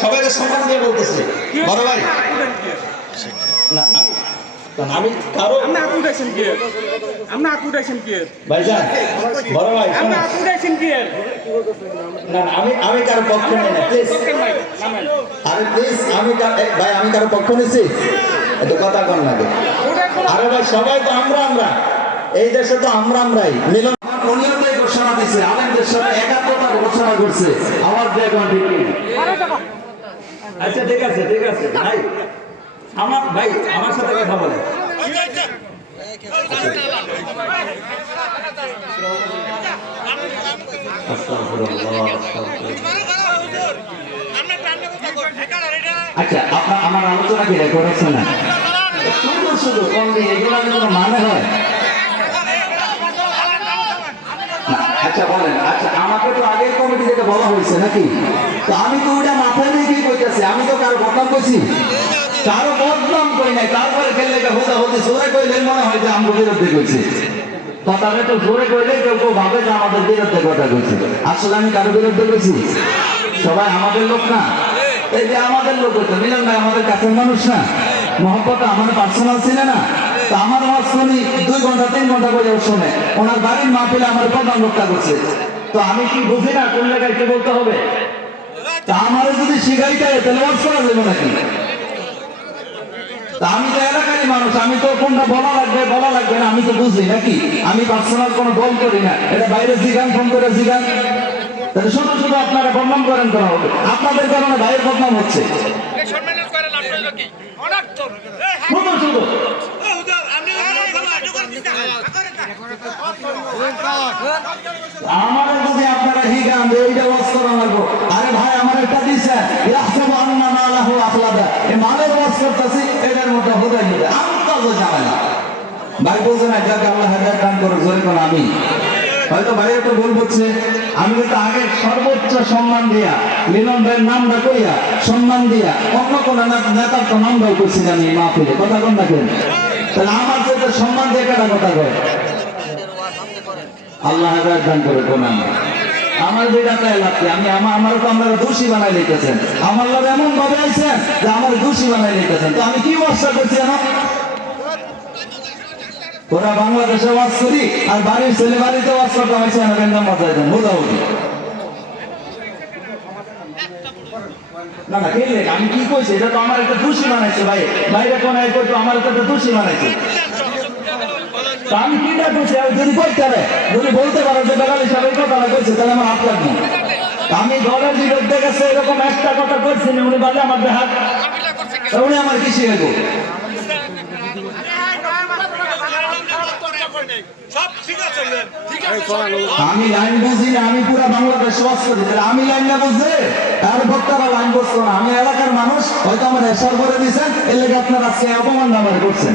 সবাই সম্মান দিয়ে বলতেছে। বড় ভাই। না আমি কারও আপনি আপু উঠাইছেন কি এর? আপনি আপু উঠাইছেন কি ভাইজান বড় ভাই আপনি আপু উঠাইছেন কি না আমি আমি কারও পক্ষ নেই না প্লিজ। আরে প্লিজ আমি ভাই আমি কারও পক্ষ নিছি কথা কন লাগে আরে ভাই সবাই তো আমরা আমরা। এই দেশে তো আমরা আমরাই। মিলন ঘোষণা দিছে। আলেমদের সাথে একাত্মতা ঘোষণা করছে। আমার ঠিক নেই। আচ্ছা ঠিক আছে ঠিক আছে। ভাই, আমার ভাই, আমার সাথে কথা বলে আচ্ছা মানে আচ্ছা বলেন আচ্ছা আমাকে তো আগের কমিটি থেকে বলা হয়েছে নাকি? তো আমি তো ওটা মাথায় আমি তো কারও বদনাম কইছি কারও বদনাম কই নাই। তারপরে খেললে হোদা হতে জোরে কইলে মনে হয় যে আমরা বিরুদ্ধে কইছি কথাটা তো জোরে কইলে কেউ কেউ ভাবে যে আমাদের বিরুদ্ধে কথা কইছি আসলে আমি কারও বিরুদ্ধে কইছি সবাই আমাদের লোক না। এই যে আমাদের লোক হতো মিলন ভাই আমাদের কাছের মানুষ না। মহব্বত আমাদের পার্সোনাল ছিল না। তো আমার ওয়াজ শুনি, দুই ঘণ্টা, তিন ঘণ্টা করে শোনে। ওনার বাড়ির মাহফিলে আমার প্রধান লোকটা করছে। তো আমি কি বুঝি না কোন জায়গায় কি বলতে হবে? তা আমার যদি শিখাইতে তাহলে ওয়াজ করা যাবে নাকি? তা আমি তো এলাকারই মানুষ আমি তো কোনটা বলা লাগবে বলা লাগবে না আমি তো বুঝি নাকি? আমি পার্সোনাল কোনো দল করি না। এটা বাইরে জিগান ফোন করে জিগান তাহলে শুধু শুধু আপনারা বদনাম করেন করা হবে আপনাদের কারণে বাইরের বদনাম হচ্ছে। শুধু শুধু আমার যদি আপনারা হিগান যে এইটা করা লাগবো আরে ভাই, আমার একটা দিছে। ইয়াহসাবু আন্না মালাহু আখলাদা। এই মালের ওয়াজ করতেছি এটার মধ্যে হুদাই দিবে। আমি তো জানে না। ভাই বলছে না, যাকে আল্লাহ হেদায়েত দান করুক, জোরে কোন আমি। হয়তো ভাই একটু ভুল বলছে আমি কিন্তু আগে সর্বোচ্চ সম্মান দিয়া, মিলন ভাইয়ের নামটা কইয়া সম্মান দিয়া, অন্য কোন নেতা- নেতার তো নামটাও করছি না আমি মাহফিলে। কথা কোন দেখেন? তাহলে আমার যেটা সম্মান দিয়ে কেটা কথা কয়? আল্লাহ হেদায়েত দান করে কোন আমি আমার যেটা তাই লাগছে। আমি আমার আমার তো আপনারা দোষী বানাই লিখেছেন আমার লোক এমন ভাবে আইছেন যে আমার দোষী বানাই লিখেছেন তো আমি কি বর্ষা করছি এখন ওরা বাংলাদেশে ওয়াজ করি আর বাড়ির ছেলে বাড়িতে ওয়াজ করতে হয়েছে আমাদের নাম মজাই দেন। মোটামুটি না না আমি কি কইছি? এটা তো আমার একটা দোষী বানাইছে ভাই। বাইরে কোন আমার একটা দোষী বানাইছে। আমি কি আমি পারে যদি বলতে পারো যে তাহলে আমার আমি বিরুদ্ধে গেছে, এরকম একটা কথা না, উনি আমার হাত উনি আমার কি শিখাইবো? সব ঠিক আছে ঠিক আছে আমি লাইন বুঝি না, আমি পুরো বাংলাদেশ ওয়াজ করি। তাহলে আমি লাইন না বুঝলে তার বক্তারা লাইন বুঝতো না। আমি এলাকার মানুষ, হয়তো আমার হেসার করে দিয়েছেন এলাকা আপনার আজকে অপমান করছেন।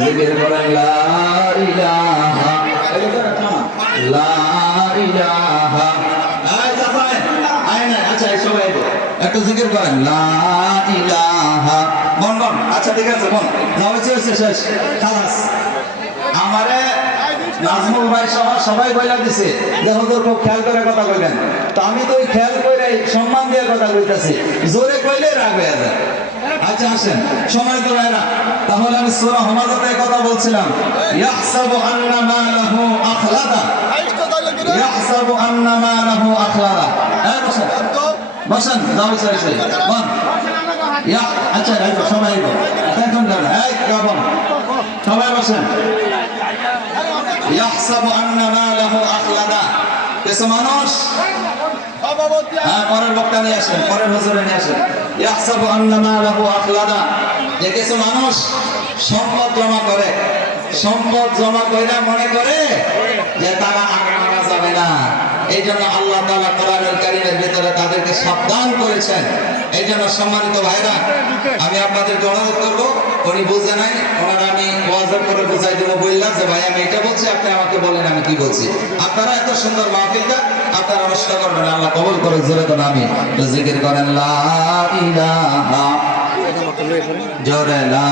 জিকির করেন লা আচ্ছা সবাই। একটু জিকির করেন লা ইলাহা বন বন আচ্ছা ঠিক আছে বন না হয়েছে হয়েছে শেষ। খালাস। আমারে নাজমুল ভাই সহ সবাই বইলা দিছে। যে হুজুর খুব খেয়াল করে কথা কইবেন তো আমি তো ওই খেয়াল করে সম্মান দিয়ে কথা কইতাছি জোরে কইলে রাগ হয়ে যায় আচ্ছা আসেন। সময় তো ভাইরা, তাহলে আমি সূরা হুমাজাতে কথা বলছিলাম। ইয়াহসাবু আন্না মালাহু আখলাদা। ইয়াহসাবু আন্না মালাহু আখলাদা। এই বসেন। বসেন, দাও চাই চাই বল ইয়া আচ্ছা এই সবাই তো। দেখুন দাদা এই কাবন সবাই বসেন। ইয়াহসাবু আন্না মালাহু আখলাদা। কিছু মানুষ হ্যাঁ যে কিছু মানুষ? সম্পদ জমা করে। সম্পদ জমা কইরা মনে করে যে তারা পাবে না। এই জন্য আল্লাহ কারীমের ভিতরে তাদেরকে সাবধান করেছেন। এই জন্য সম্মানিত ভাইরা, আমি আপনাদেরকে অনুরোধ করব, উনি বুঝে নাই, ওনারা আমি ওয়াজের করে বুঝাই দেবো। বললাম যে, ভাই, আমি এটা বলছি, আপনি আমাকে বলেন, আমি কি বলছি? আপনারা এত সুন্দর মাহফিলটা নষ্ট করবেন। আল্লাহ কবল করে জোরে তো আমি জিকির করেন লা জোরে লা